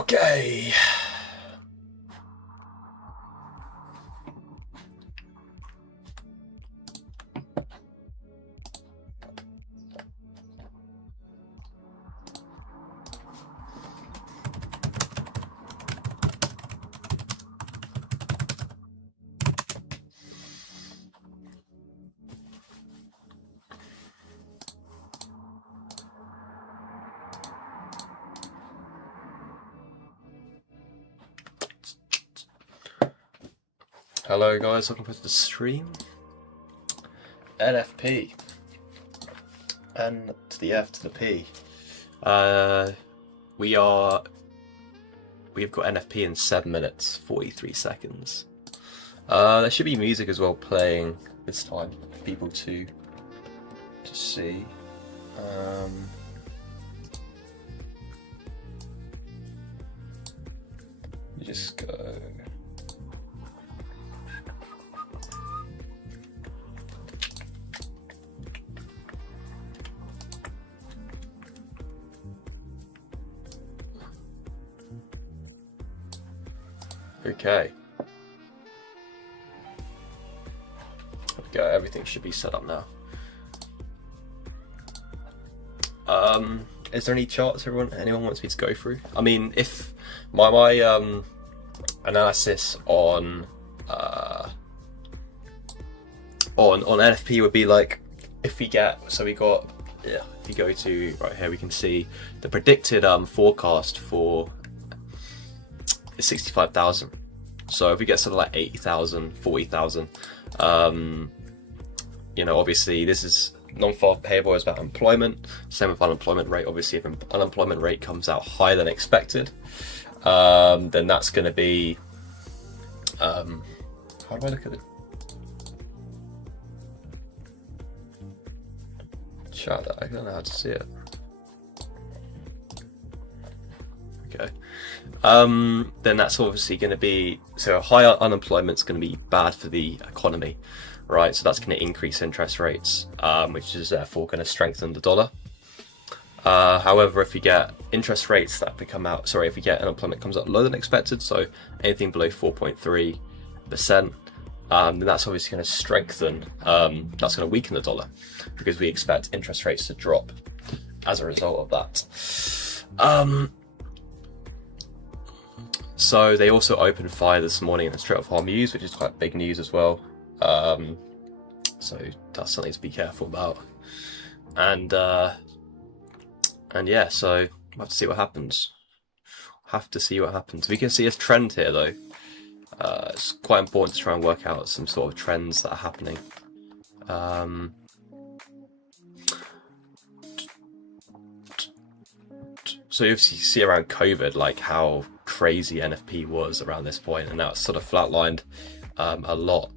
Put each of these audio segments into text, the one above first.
Okay. Hello guys, welcome to the stream. NFP. N to the F to the P. We've got NFP in 7 minutes, 43 seconds. There should be music as well playing this time for people to see. You just go. Okay. There we go, everything should be set up now. Is there any charts anyone wants me to go through? I mean, if my analysis on NFP would be like, if we get, so we got, yeah, if you go to right here, we can see the predicted forecast for 65,000. So if we get something like 80,000, 40,000, you know, obviously this is non-farm payable is about employment. Same with unemployment rate. Obviously, if unemployment rate comes out higher than expected, then that's going to be. How do I look at it? Chat. I don't know how to see it. Okay. Then that's obviously going to be, so higher unemployment is going to be bad for the economy, right? So that's going to increase interest rates, which is therefore going to strengthen the dollar. However, if you get interest rates that if you get unemployment comes up lower than expected, so anything below 4.3%, then that's obviously going to strengthen, that's going to weaken the dollar, because we expect interest rates to drop as a result of that. So they also opened fire this morning in the Strait of Hormuz, which is quite big news as well. So that's something to be careful about. And yeah, so we'll have to see what happens. We can see a trend here though. It's quite important to try and work out some sort of trends that are happening. So you obviously see around COVID, like how crazy NFP was around this point, and now it's sort of flatlined a lot.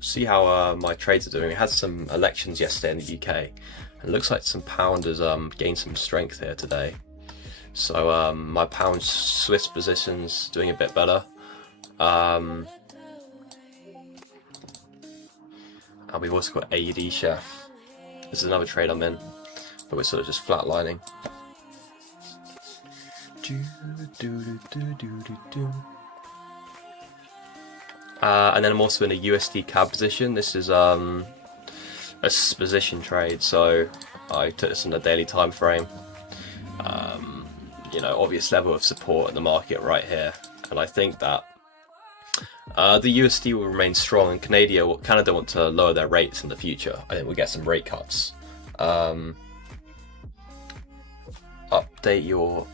See how my trades are doing. We had some elections yesterday in the UK, and it looks like some pound has gained some strength here today. So my pound Swiss position's doing a bit better. And we've also got AUD Chef. This is another trade I'm in, but we're sort of just flatlining. And then I'm also in a USD CAD position. This is a position trade, so I took this in a daily time frame. You know, obvious level of support in the market right here, and I think that the USD will remain strong, and Canada want to lower their rates in the future. I think we'll get some rate cuts. Update your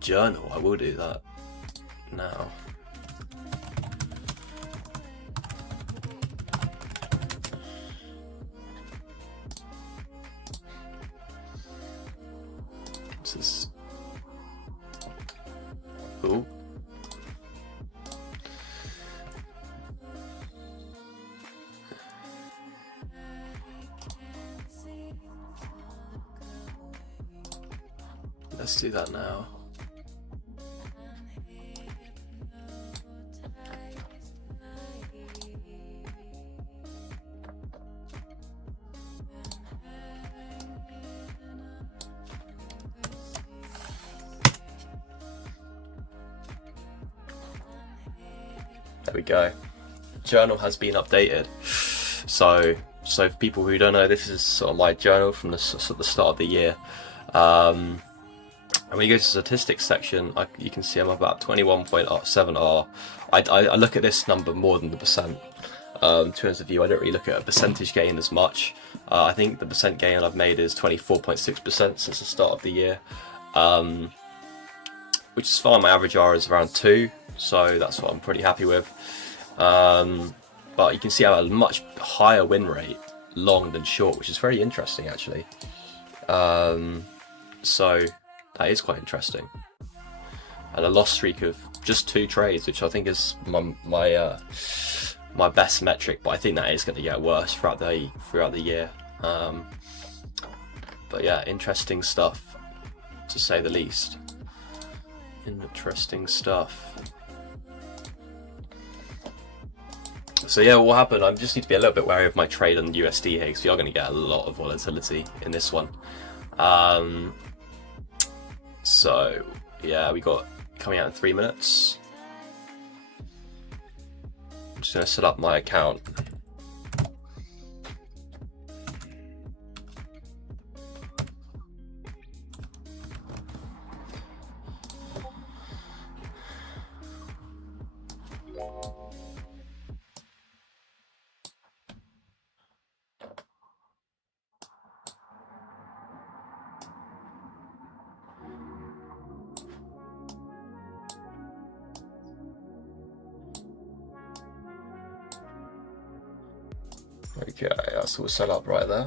journal. I will do that now. This is. Ooh. Let's do that now. There we go. Journal has been updated. So for people who don't know, this is sort of my journal from the start of the year. And when you go to the statistics section, you can see I'm about 21.7R. I look at this number more than the percent. In terms of view, I don't really look at a percentage gain as much. I think the percent gain I've made is 24.6% since the start of the year, which is fine. My average R is around 2, so that's what I'm pretty happy with. But you can see I have a much higher win rate long than short, which is very interesting actually. So that is quite interesting. And a loss streak of just 2 trades, which I think is my best metric, but I think that is going to get worse throughout the year. But yeah, interesting stuff to say the least. Interesting stuff. So yeah, what happened? I just need to be a little bit wary of my trade on the USD here, because we are going to get a lot of volatility in this one. So yeah, we got coming out in 3 minutes. I'm just going to set up my account. Okay, that's all set up right there.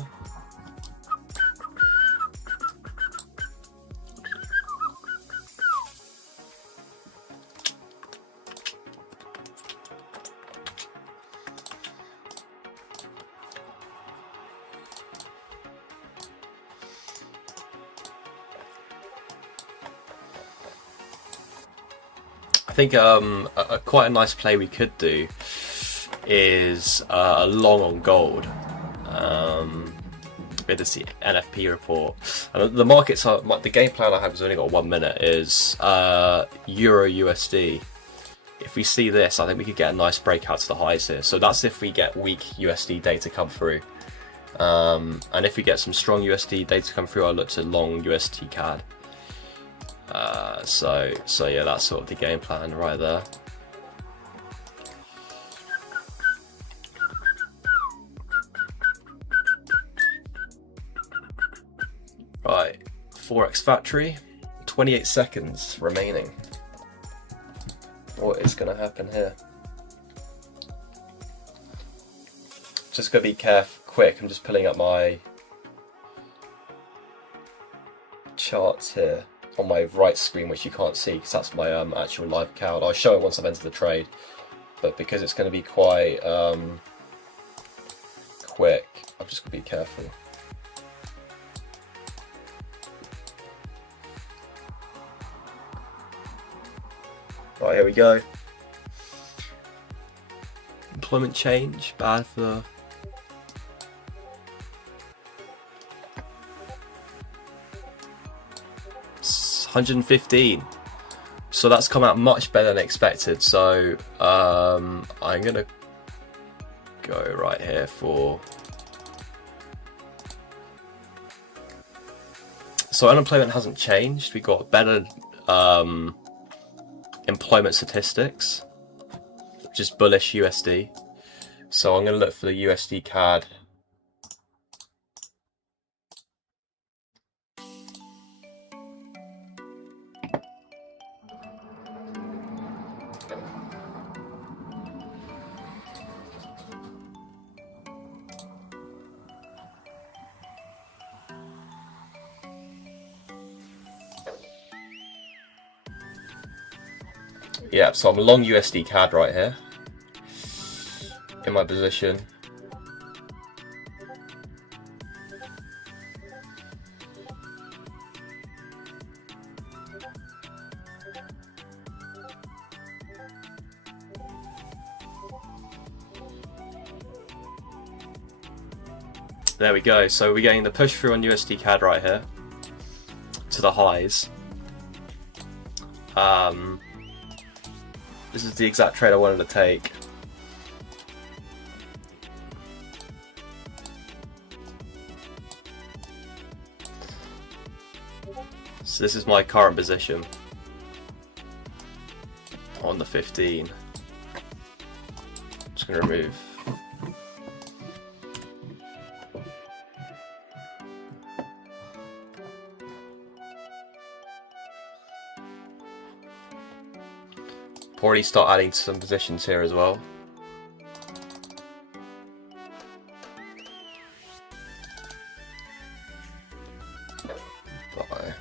I think quite a nice play we could do is a long on gold with this NFP report. And the markets are, the game plan I have has only got 1 minute, is Euro USD. If we see this, I think we could get a nice breakout to the highs here. So that's if we get weak USD data come through. And if we get some strong USD data come through, I'll look to long USD CAD. So yeah, that's sort of the game plan right there. Right, Forex Factory, 28 seconds remaining. What is going to happen here? Just going to be careful, quick. I'm just pulling up my charts here on my right screen, which you can't see because that's my actual live account. I'll show it once I've entered the trade, but because it's going to be quite quick, I'm just going to be careful. Right, here we go. Employment change, bad for 115. So that's come out much better than expected. So I'm gonna go right here for. So unemployment hasn't changed. We got better employment statistics, which is bullish USD. So I'm going to look for the USD CAD. Yeah, so I'm long USD CAD right here in my position. There we go. So we're getting the push through on USD CAD right here to the highs. This is the exact trade I wanted to take. So this is my current position on the 15. Just going to remove. Probably start adding some positions here as well. Bye.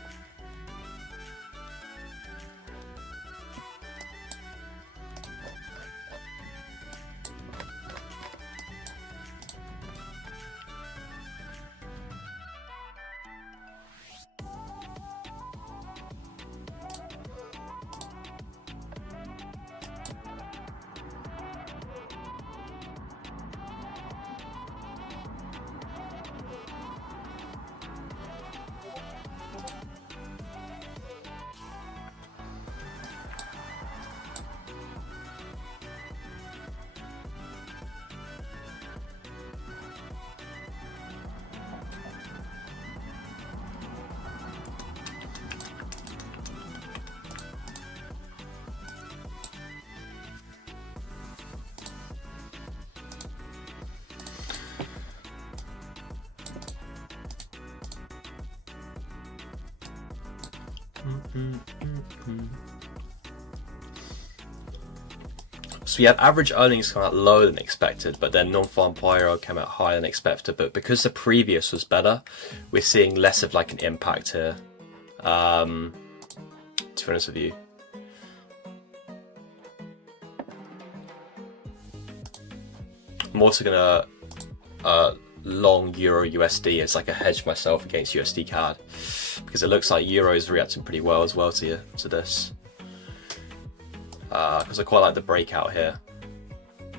So we had average earnings come out lower than expected, but then non-farm payroll came out higher than expected. But because the previous was better, we're seeing less of like an impact here. To be honest with you. I'm also gonna long Euro USD as like a hedge myself against USD CAD, because it looks like Euro is reacting pretty well as well to this. Because I quite like the breakout here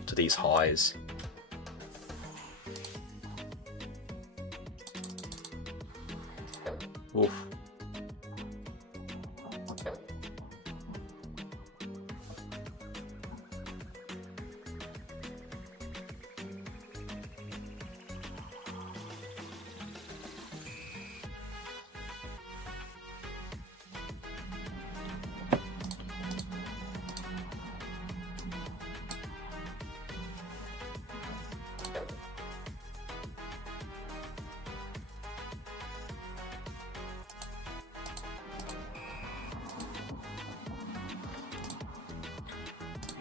to these highs. Oof.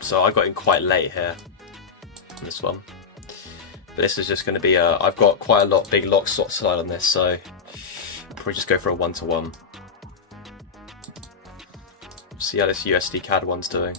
So I got in quite late here on this one, but this is just going to be I've got quite a big lock slot slide on this, so I'll probably just go for a 1-to-1. See how this USD CAD one's doing.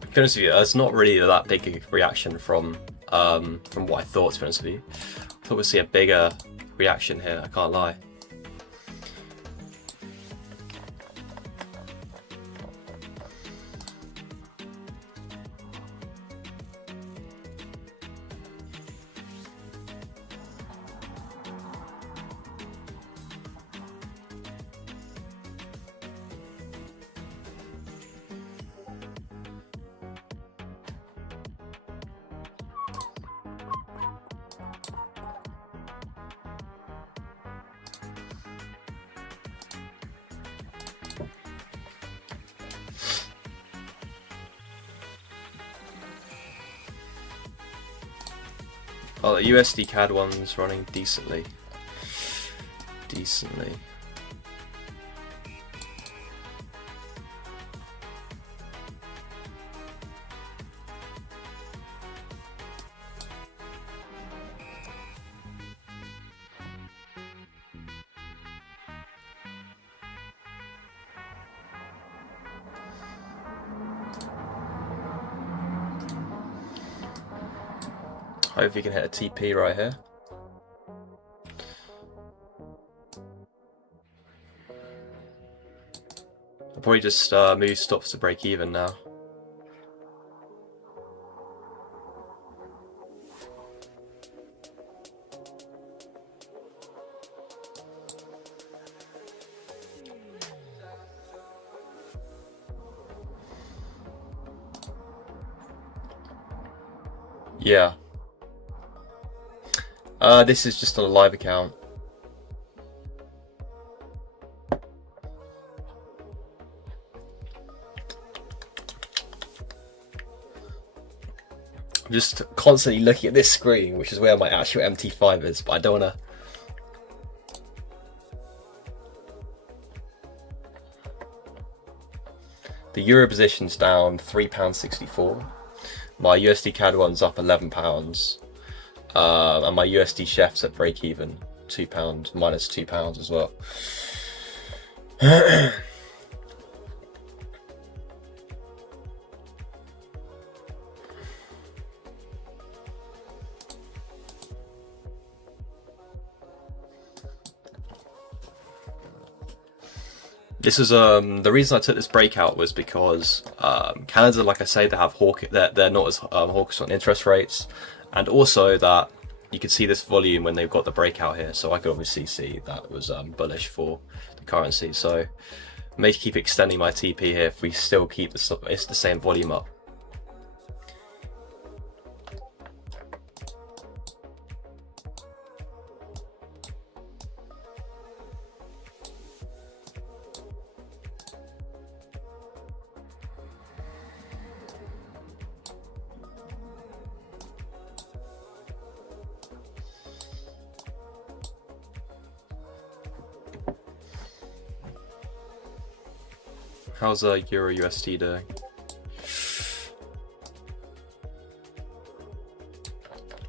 To be honest with you, there's not really that big a reaction from what I thought, to be honest with you. I thought we'd see a bigger reaction here, I can't lie. Oh, the USD CAD one's running decently. Hopefully, you can hit a TP right here. I'll probably just move stops to break even now. Yeah. This is just on a live account. I'm just constantly looking at this screen, which is where my actual MT5 is, but I don't want to. The Euro position's down £3.64. My USD CAD one's up £11. And my USD Chef's at break even, £2, minus £2 as well. This is the reason I took this breakout was because Canada, like I say, they have they're not as hawkish on interest rates, and also that you could see this volume when they've got the breakout here. So I could obviously see that was bullish for the currency. So I may keep extending my TP here if we still keep the same volume up. How's Euro USD doing?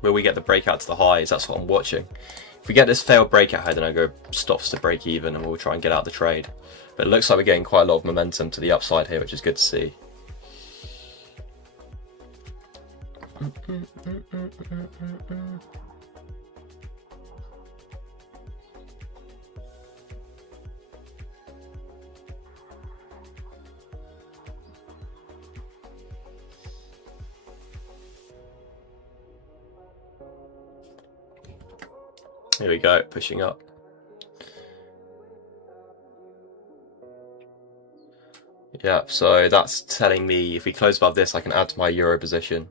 Will we get the breakout to the highs? That's what I'm watching. If we get this failed breakout high, then I go stops to break even and we'll try and get out the trade. But it looks like we're getting quite a lot of momentum to the upside here, which is good to see. Here we go, pushing up. Yeah, so that's telling me if we close above this, I can add to my Euro position.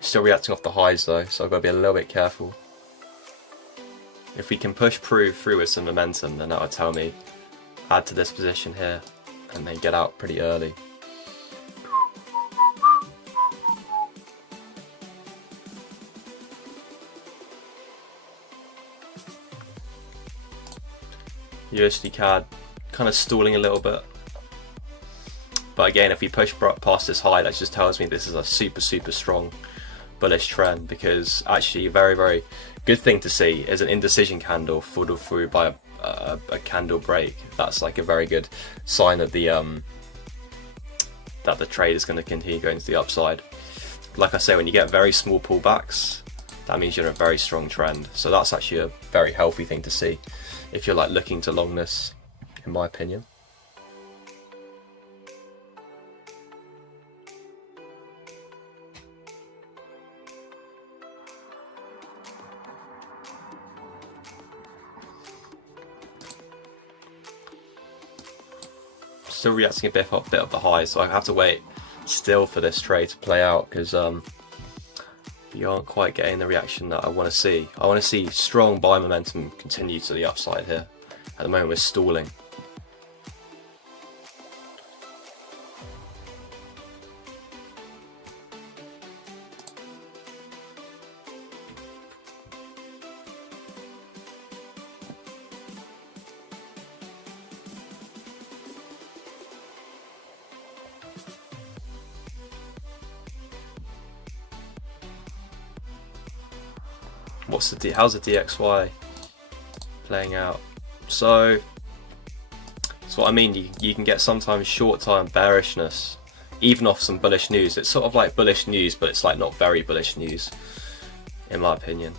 Still reacting off the highs though, so I've got to be a little bit careful. If we can push through with some momentum, then that would tell me add to this position here and then get out pretty early. USD CAD kind of stalling a little bit. But again, if we push past this high, that just tells me this is a super strong bullish trend, because actually a very good thing to see is an indecision candle followed through by a candle break. That's like a very good sign of the that the trade is going to continue going to the upside. Like I say, when you get very small pullbacks, that means you're in a very strong trend. So that's actually a very healthy thing to see if you're like looking to long this, in my opinion. Still reacting a bit off the high, so I have to wait still for this trade to play out, because you aren't quite getting the reaction that I want to see. I want to see strong buy momentum continue to the upside here. At the moment we're stalling. how's the DXY playing out? So that's what I mean. You can get sometimes short-term bearishness, even off some bullish news. It's sort of like bullish news, but it's like not very bullish news, in my opinion.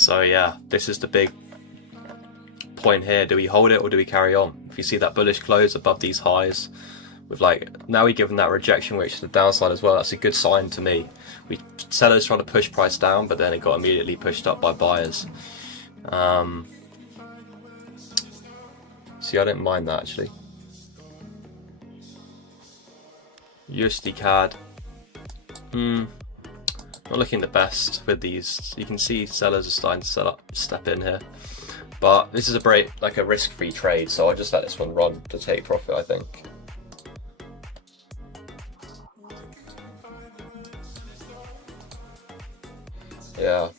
So yeah, this is the big point here. Do we hold it or do we carry on? If you see that bullish close above these highs, with like now we're given that rejection which to the downside as well, that's a good sign to me. Sellers trying to push price down, but then it got immediately pushed up by buyers. See, I didn't mind that actually. USD CAD. Not looking the best with these. You can see sellers are starting to step in here, but this is a risk-free trade, so I'll just let this one run to take profit, I think. Yeah.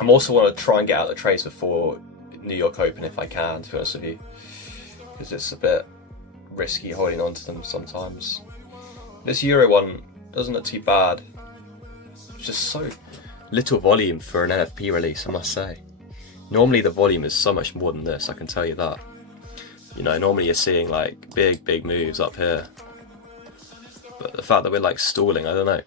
I'm also want to try and get out of the trades before New York Open if I can, to be honest with you, because it's a bit risky holding on to them sometimes. This Euro one doesn't look too bad. It's just so little volume for an NFP release, I must say. Normally the volume is so much more than this, I can tell you that. You know, normally you're seeing like big moves up here, but the fact that we're like stalling, I don't know.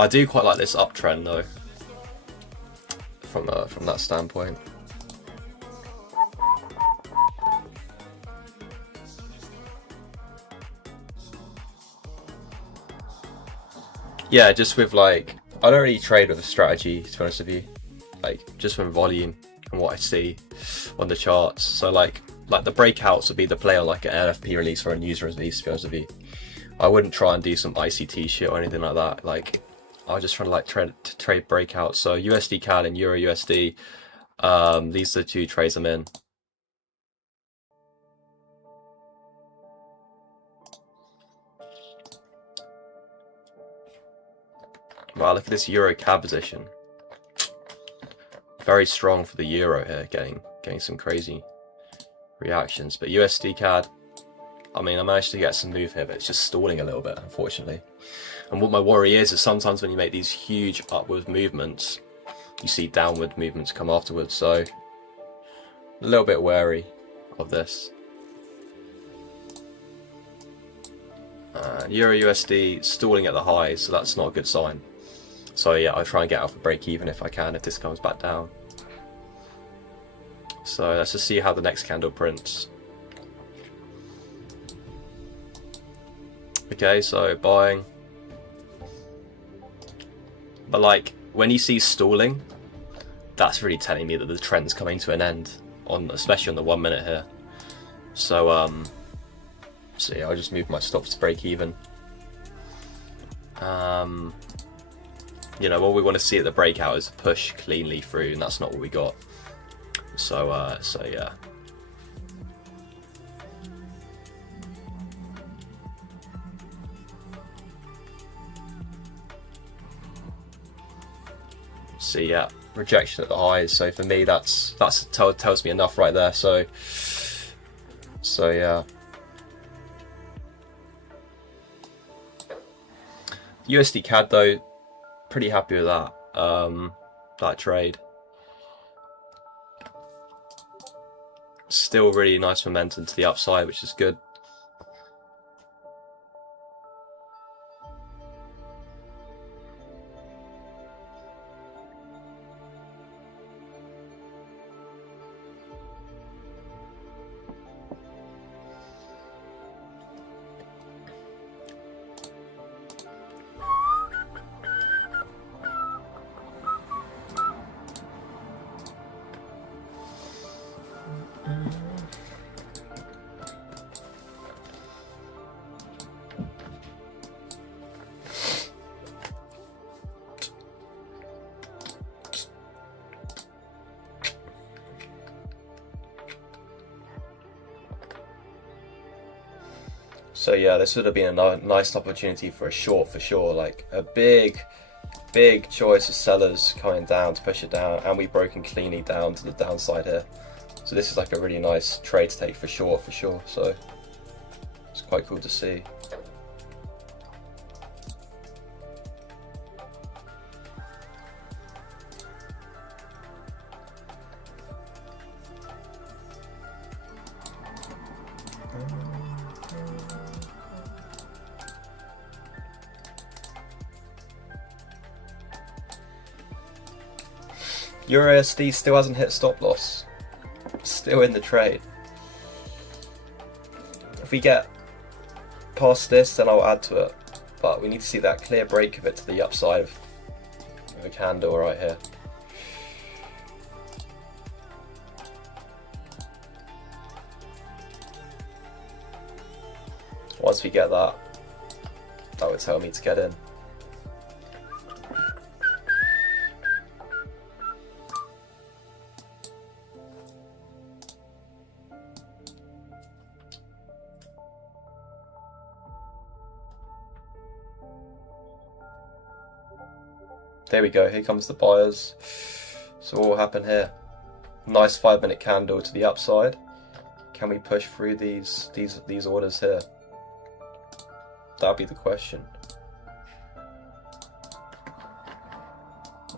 I do quite like this uptrend though, from that standpoint. Yeah, just with like, I don't really trade with a strategy, to be honest with you. Like, just from volume and what I see on the charts. So like the breakouts would be the play on like an NFP release or a news release, to be honest with you. I wouldn't try and do some ICT shit or anything like that. Like, I was just trying to like trade breakouts. So USD CAD and Euro USD, these are the two trades I'm in. Wow, look at this Euro CAD position. Very strong for the Euro here, getting some crazy reactions. But USD CAD, I mean, I managed to get some move here, but it's just stalling a little bit, unfortunately. And what my worry is sometimes when you make these huge upward movements, you see downward movements come afterwards. So a little bit wary of this. Euro USD stalling at the highs, so that's not a good sign. So yeah, I'll try and get out for break even if I can, if this comes back down. So let's just see how the next candle prints. Okay, so buying. But like, when you see stalling, that's really telling me that the trend's coming to an end, especially on the 1 minute here. So yeah, I'll just move my stops to break even. You know, what we want to see at the breakout is a push cleanly through, and that's not what we got. So yeah. So yeah, rejection at the highs. So for me, that tells me enough right there. So yeah. USD CAD though, pretty happy with that. That trade. still really nice momentum to the upside, which is good. So yeah, this would have been a nice opportunity for a short for sure, like a big choice of sellers coming down to push it down, and we've broken cleanly down to the downside here. So this is like a really nice trade to take for sure. So it's quite cool to see. EURUSD still hasn't hit stop loss. Still in the trade. If we get past this, then I'll add to it. But we need to see that clear break of it to the upside of a candle right here. Once we get that, that would tell me to get in. There we go, here comes the buyers. So what will happen here? Nice 5-minute candle to the upside. Can we push through these orders here? That'll be the question.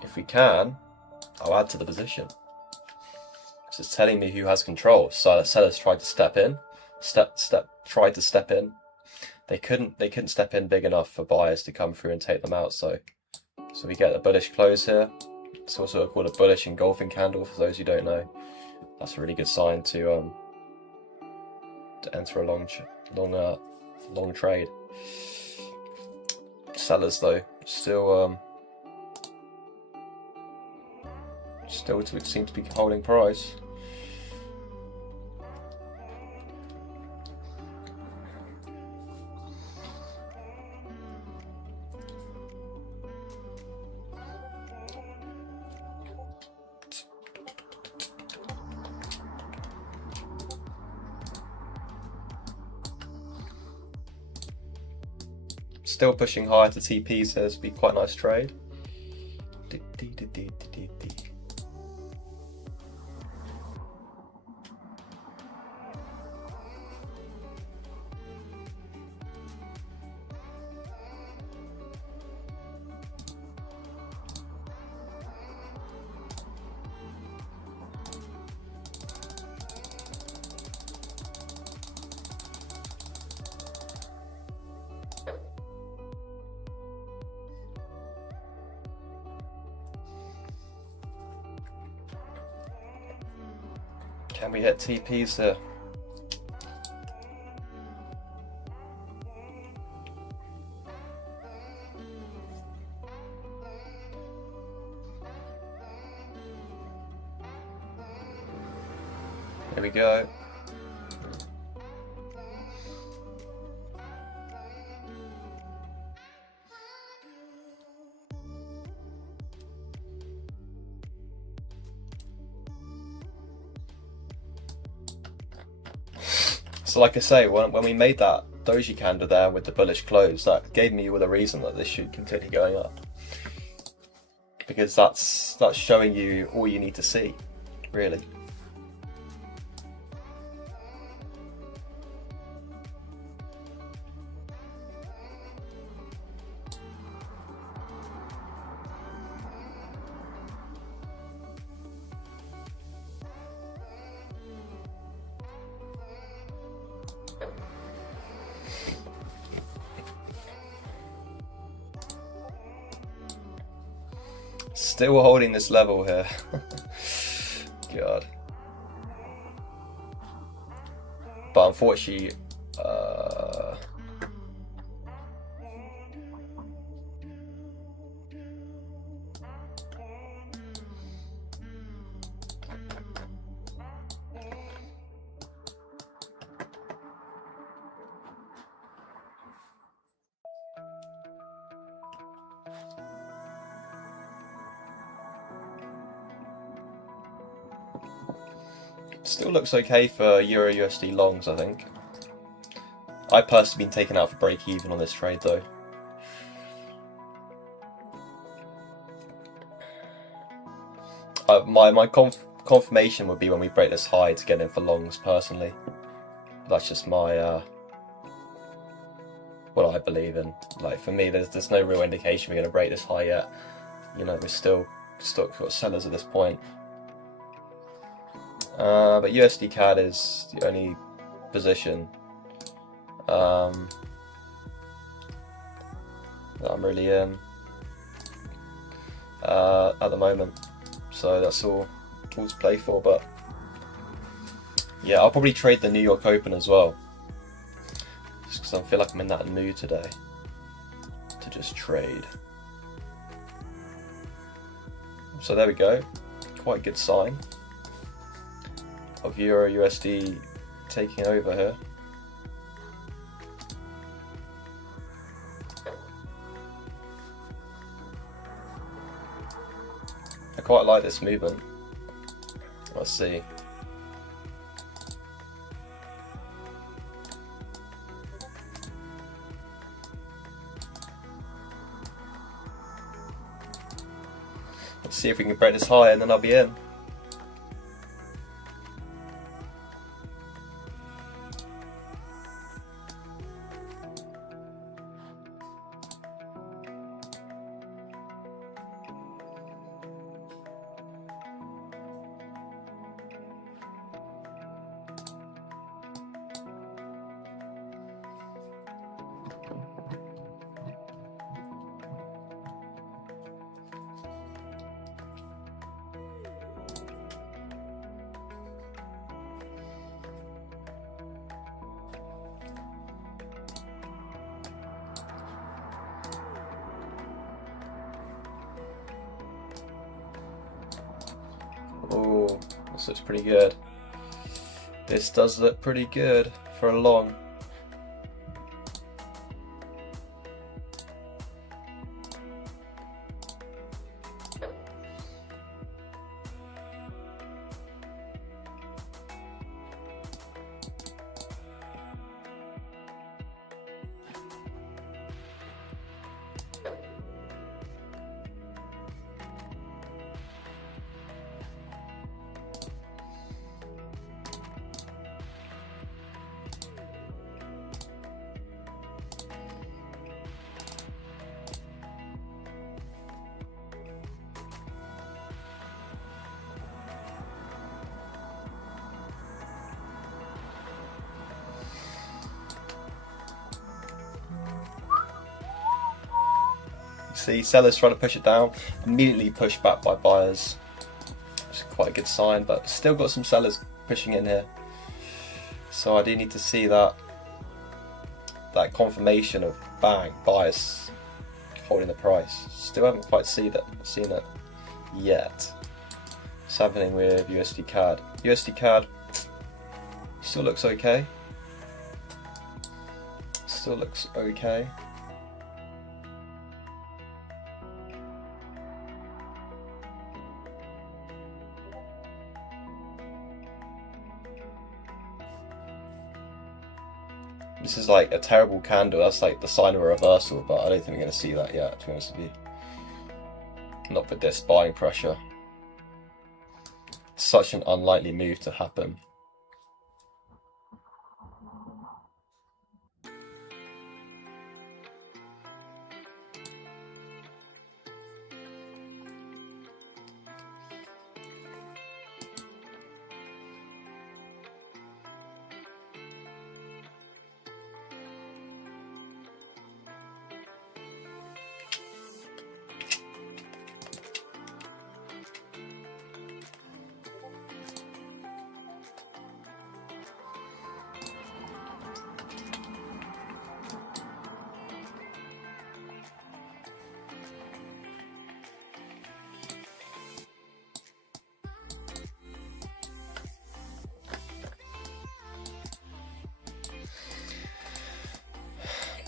If we can, I'll add to the position. So it's telling me who has control. So sellers tried to step in. Tried to step in. They couldn't step in big enough for buyers to come through and take them out, so we get a bullish close here. It's also called a bullish engulfing candle for those who don't know. That's a really good sign to enter a long trade. Sellers though still seem to be holding price. Still pushing higher to TP, so this would be quite a nice trade. Can we hit TPs here? Here we go. So like I say, when we made that doji candle there with the bullish close, that gave me with a reason that this should continue going up. Because that's showing you all you need to see, really. Still holding this level here. God. But unfortunately, still looks okay for Euro USD longs, I think. I personally been taken out for break even on this trade though. My confirmation would be when we break this high to get in for longs personally. That's just my what I believe in. Like for me, there's no real indication we're going to break this high yet. You know, we're still got sellers at this point. But USD CAD is the only position that I'm really in at the moment. So that's all to play for. But yeah, I'll probably trade the New York Open as well, just because I feel like I'm in that mood today to just trade. So there we go, quite a good sign of Euro USD taking over here. I quite like this movement. Let's see. Let's see if we can break this high and then I'll be in. Oh, this looks pretty good. This does look pretty good for a long. See, sellers trying to push it down, immediately pushed back by buyers, which is quite a good sign, but still got some sellers pushing in here. So I do need to see that confirmation of bang, buyers holding the price. Still haven't quite seen it yet. What's happening with USD CAD? USD CAD still looks okay. Still looks okay. This is like a terrible candle. That's like the sign of a reversal, but I don't think we're going to see that yet, to be honest with you. Not with this buying pressure. It's such an unlikely move to happen.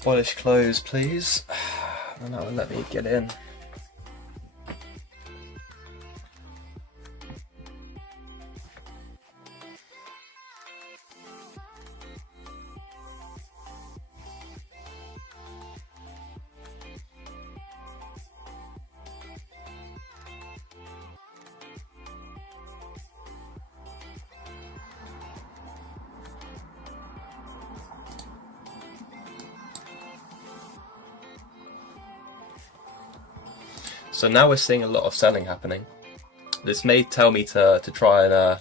Bullish close, please. And that will let me get in. So now we're seeing a lot of selling happening. This may tell me to try and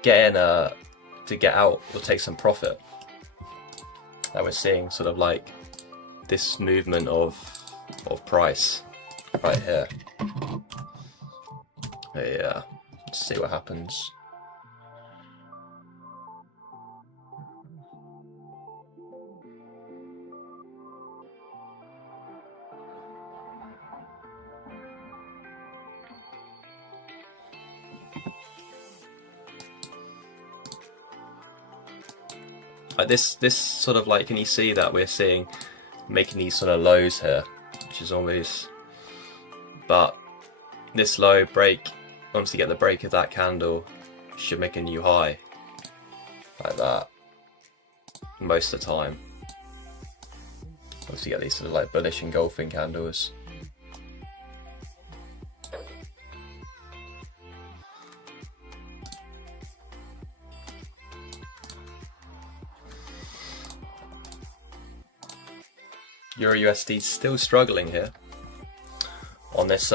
get in, to get out or take some profit. That we're seeing sort of like this movement of price right here. Yeah, let's see what happens. Like this sort of like, can you see that we're seeing making these sort of lows here, which is always, but this low break, once you get the break of that candle, should make a new high like that most of the time. Once you get these sort of like bullish engulfing candles. Euro USD still struggling here on this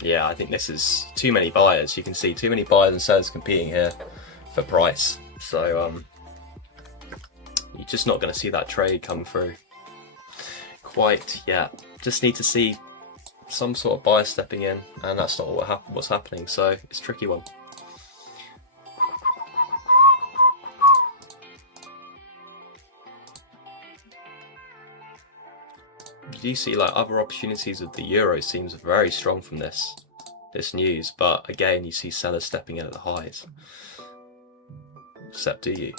yeah, I think this is too many buyers. You can see too many buyers and sellers competing here for price. So you're just not going to see that trade come through quite yet. Just need to see some sort of buyer stepping in, and that's not what's happening. So it's a tricky one. You do see like other opportunities with the euro seems very strong from this news, but again you see sellers stepping in at the highs. Except do you?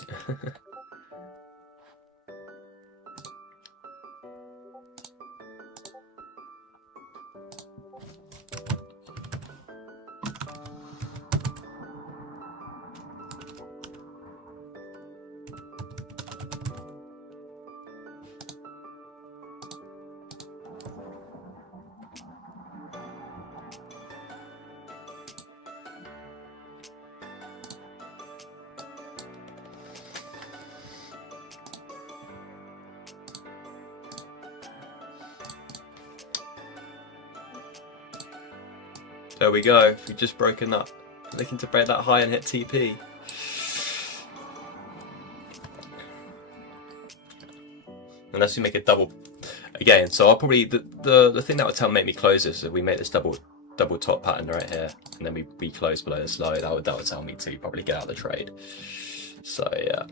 There we go, we've just broken that, looking to break that high and hit TP. Unless we make a double again, so I'll probably, the thing that would make me close this is if we make this double top pattern right here, and then we close below this low, that would tell me to probably get out of the trade. So yeah.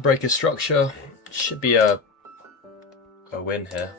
Break a structure, should be a win here.